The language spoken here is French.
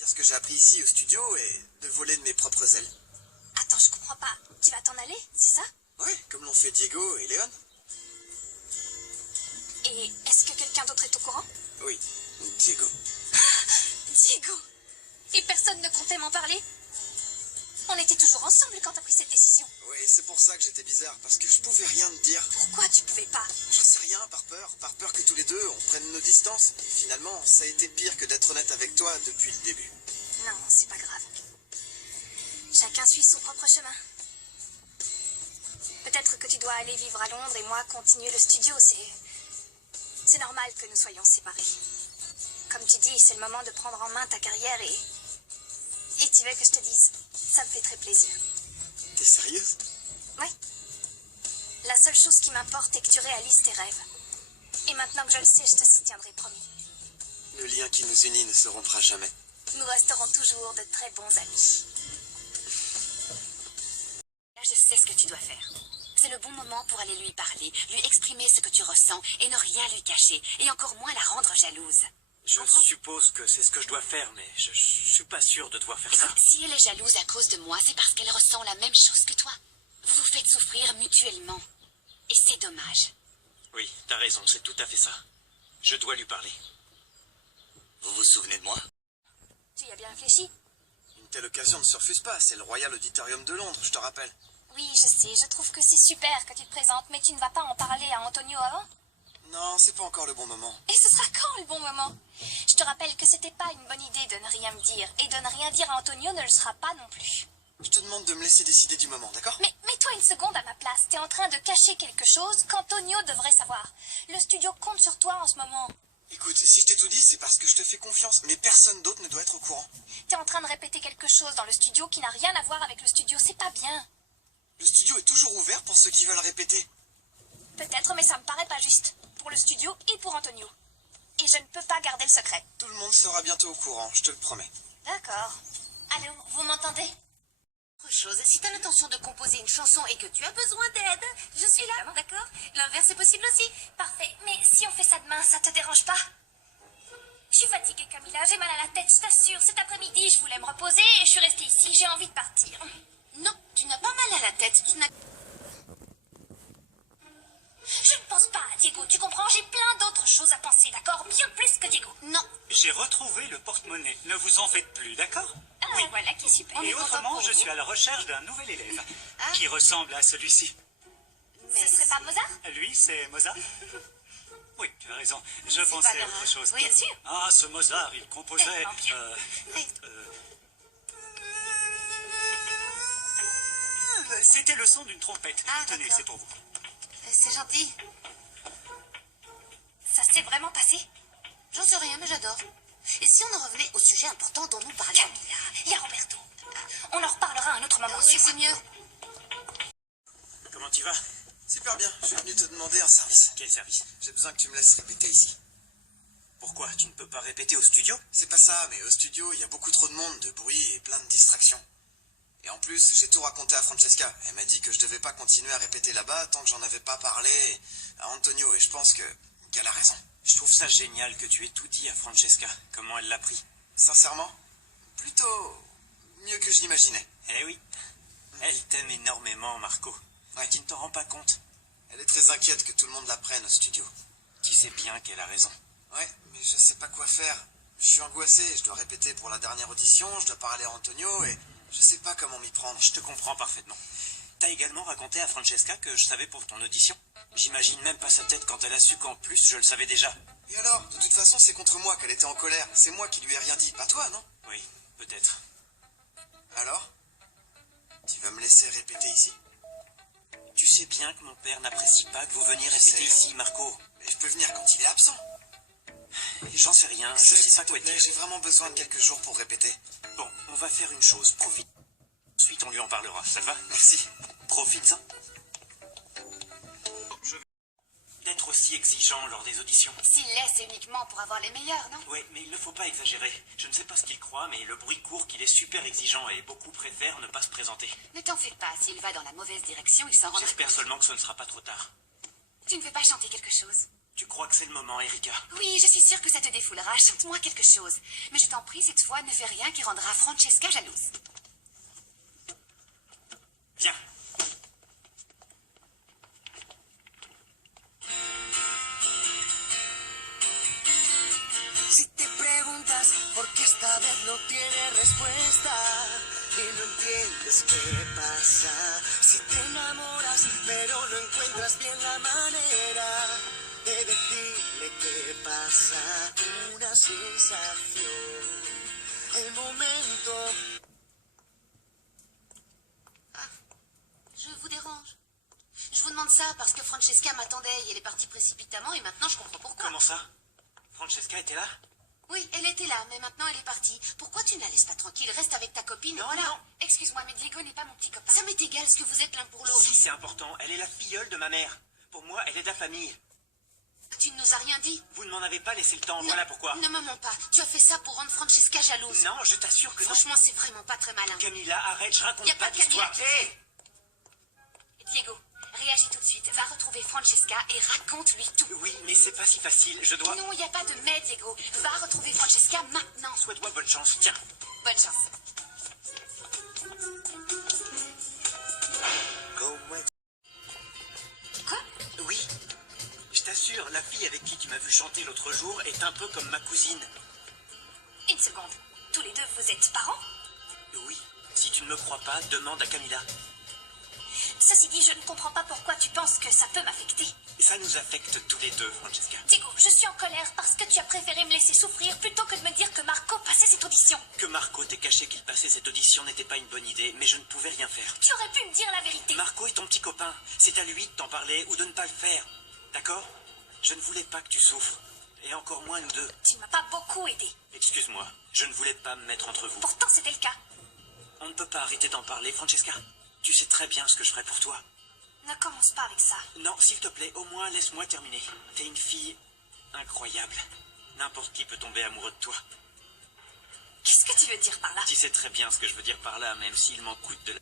Dire ce que j'ai appris ici au studio et de voler de mes propres ailes. Attends, je comprends pas. Tu vas t'en aller, c'est ça? Oui, comme l'ont fait Diego et Léon. Et est-ce que quelqu'un d'autre est au courant? Oui, Diego. Diego! Et personne ne comptait m'en parler? On était toujours ensemble quand t'as pris cette décision. Oui, c'est pour ça que j'étais bizarre, parce que je pouvais rien te dire. Pourquoi tu pouvais pas? Je sais rien, par peur que tous les deux, on prenne nos distances. Et finalement, ça a été pire que d'être honnête avec toi depuis le début. Non, c'est pas grave. Chacun suit son propre chemin. Peut-être que tu dois aller vivre à Londres et moi continuer le studio, c'est normal que nous soyons séparés. Comme tu dis, c'est le moment de prendre en main ta carrière et tu veux que je te dise, ça me fait très plaisir. T'es sérieuse? Oui. La seule chose qui m'importe est que tu réalises tes rêves. Et maintenant que je le sais, je te soutiendrai, promis. Le lien qui nous unit ne se rompra jamais. Nous resterons toujours de très bons amis. Là, je sais ce que tu dois faire. C'est le bon moment pour aller lui parler, lui exprimer ce que tu ressens et ne rien lui cacher, et encore moins la rendre jalouse. Je suppose que c'est ce que je dois faire, mais je suis pas sûr de devoir faire ça. Écoute, si elle est jalouse à cause de moi, c'est parce qu'elle ressent la même chose que toi. Vous vous faites souffrir mutuellement. Et c'est dommage. Oui, t'as raison, c'est tout à fait ça. Je dois lui parler. Vous vous souvenez de moi? Tu y as bien réfléchi? Une telle occasion ne se refuse pas, c'est le Royal Auditorium de Londres, je te rappelle. Oui, je sais, je trouve que c'est super que tu te présentes, mais tu ne vas pas en parler à Antonio avant? Non, c'est pas encore le bon moment. Et ce sera quand le bon moment? Je te rappelle que c'était pas une bonne idée de ne rien me dire, et de ne rien dire à Antonio ne le sera pas non plus. Je te demande de me laisser décider du moment, d'accord? Mais mets-toi une seconde à ma place, t'es en train de cacher quelque chose qu'Antonio devrait savoir. Le studio compte sur toi en ce moment. Écoute, si je t'ai tout dit, c'est parce que je te fais confiance, mais personne d'autre ne doit être au courant. T'es en train de répéter quelque chose dans le studio qui n'a rien à voir avec le studio, c'est pas bien. Le studio est toujours ouvert pour ceux qui veulent répéter. Peut-être, mais ça me paraît pas juste. Pour le studio et pour Antonio. Et je ne peux pas garder le secret. Tout le monde sera bientôt au courant, je te le promets. D'accord. Allô, vous m'entendez? Autre chose, si t'as l'intention de composer une chanson et que tu as besoin d'aide, je suis là, d'accord? L'inverse est possible aussi. Parfait, mais si on fait ça demain, ça te dérange pas? Je suis fatiguée, Camilla, j'ai mal à la tête, je t'assure. Cet après-midi, je voulais me reposer et je suis restée ici, j'ai envie de partir. Non, tu n'as pas mal à la tête. Tu n'as... Je ne pense pas à Diego, tu comprends? J'ai plein d'autres choses à penser, d'accord? Bien plus que Diego. Non. J'ai retrouvé le porte-monnaie. Ne vous en faites plus, d'accord? Ah, voilà qui est super. Et autrement, je suis à la recherche d'un nouvel élève qui ressemble à celui-ci. Ce serait pas Mozart? Lui, c'est Mozart? Oui, tu as raison. Je pas pensais à grave. autre chose. Oui, bien sûr. Ah, ce Mozart, il composait... Tellement bien. C'était le son d'une trompette. Ah, Tenez, d'accord. c'est pour vous. C'est gentil. Ça s'est vraiment passé? J'en sais rien, mais j'adore. Et si on en revenait au sujet important dont nous parlions? Camilla, il y a Roberto. On en reparlera à un autre moment. Oui, Suis-moi. c'est mieux. Comment tu vas? Super bien, je suis venu te demander un service. Quel service? J'ai besoin que tu me laisses répéter ici. Pourquoi? Tu ne peux pas répéter au studio? C'est pas ça, mais au studio, il y a beaucoup trop de monde, de bruit et plein de distractions. Et en plus, j'ai tout raconté à Francesca. Elle m'a dit que je devais pas continuer à répéter là-bas tant que j'en avais pas parlé à Antonio. Et je pense qu'elle a raison. Je trouve ça génial que tu aies tout dit à Francesca. Comment elle l'a pris? Sincèrement, plutôt mieux que je l'imaginais. Eh oui. Elle t'aime énormément, Marco. Ouais. Tu ne t'en rends pas compte. Elle est très inquiète que tout le monde la prenne au studio. Tu sais bien qu'elle a raison. Ouais, mais je sais pas quoi faire. Je suis angoissé, je dois répéter pour la dernière audition, je dois parler à Antonio et je sais pas comment m'y prendre. Je te comprends parfaitement. T'as également raconté à Francesca que je savais pour ton audition. J'imagine même pas sa tête quand elle a su qu'en plus je le savais déjà. Et alors, de toute façon, c'est contre moi qu'elle était en colère. C'est moi qui lui ai rien dit, pas toi, non? Oui, peut-être. Alors? Tu vas me laisser répéter ici? Tu sais bien que mon père n'apprécie pas que vous veniez répéter sais. ici, Marco. Mais je peux venir quand il est absent. J'en sais rien, je sais pas S'il te quoi plaît, dire. j'ai vraiment besoin de quelques jours pour répéter. Bon, on va faire une chose, profite. Ensuite, on lui en parlera, ça te va? Merci. Profites-en. Je vais d'être aussi exigeant lors des auditions. S'il laisse, c'est uniquement pour avoir les meilleurs, non? Oui, mais il ne faut pas exagérer. Je ne sais pas ce qu'il croit, mais le bruit court qu'il est super exigeant et beaucoup préfèrent ne pas se présenter. Ne t'en fais pas, s'il va dans la mauvaise direction, il s'en rendra J'espère compte. seulement que ce ne sera pas trop tard. Tu ne veux pas chanter quelque chose? Tu crois que c'est le moment, Erika? Oui, je suis sûre que ça te défoulera. Chante-moi quelque chose. Mais je t'en prie, cette fois, ne fais rien qui rendra Francesca jalouse. Viens. Si te preguntas por qué esta vez no tiene respuesta y no entiendes qué pasa, si te enamoras pero no encuentras bien la manera de decirle qué pasa, una sensación, el momento. Je vous dérange. Je vous demande ça parce que Francesca m'attendait et elle est partie précipitamment et maintenant je comprends pourquoi. Comment ça? Francesca était là? Oui, elle était là, mais maintenant elle est partie. Pourquoi tu ne la laisses pas tranquille? Reste avec ta copine. Non, voilà. non. Excuse-moi, mais Diego n'est pas mon petit copain. Ça m'est égal ce que vous êtes l'un pour l'autre. Si, c'est important. Elle est la filleule de ma mère. Pour moi, elle est de la famille. Tu ne nous as rien dit. Vous ne m'en avez pas laissé le temps, Non, voilà pourquoi. Ne me mens pas. Tu as fait ça pour rendre Francesca jalouse. Non, je t'assure que non. Franchement, c'est vraiment pas très malin. Camilla, arrête, je raconte Y a pas pas de Camilla d'histoire. qui Hé! Diego, réagis tout de suite. Va retrouver Francesca et raconte-lui tout. Oui, mais c'est pas si facile. Je dois... Non, il n'y a pas de mais, Diego. Va retrouver Francesca maintenant. Souhaite-moi bonne chance. Tiens. Bonne chance. Como es- Quoi? Oui. Je t'assure, la fille avec qui tu m'as vu chanter l'autre jour est un peu comme ma cousine. Une seconde. Tous les deux, vous êtes parents? Oui. Si tu ne me crois pas, demande à Camilla. Ceci dit, je ne comprends pas pourquoi tu penses que ça peut m'affecter. Ça nous affecte tous les deux, Francesca. Diego, je suis en colère parce que tu as préféré me laisser souffrir plutôt que de me dire que Marco passait cette audition. Que Marco t'ait caché qu'il passait cette audition n'était pas une bonne idée, mais je ne pouvais rien faire. Tu aurais pu me dire la vérité. Marco est ton petit copain. C'est à lui de t'en parler ou de ne pas le faire. D'accord? Je ne voulais pas que tu souffres. Et encore moins nous deux. Tu ne m'as pas beaucoup aidé. Excuse-moi, je ne voulais pas me mettre entre vous. Pourtant, c'était le cas. On ne peut pas arrêter d'en parler, Francesca. Tu sais très bien ce que je ferai pour toi. Ne commence pas avec ça. Non, s'il te plaît, au moins laisse-moi terminer. T'es une fille incroyable. N'importe qui peut tomber amoureux de toi. Qu'est-ce que tu veux dire par là? Tu sais très bien ce que je veux dire par là, même s'il m'en coûte de la...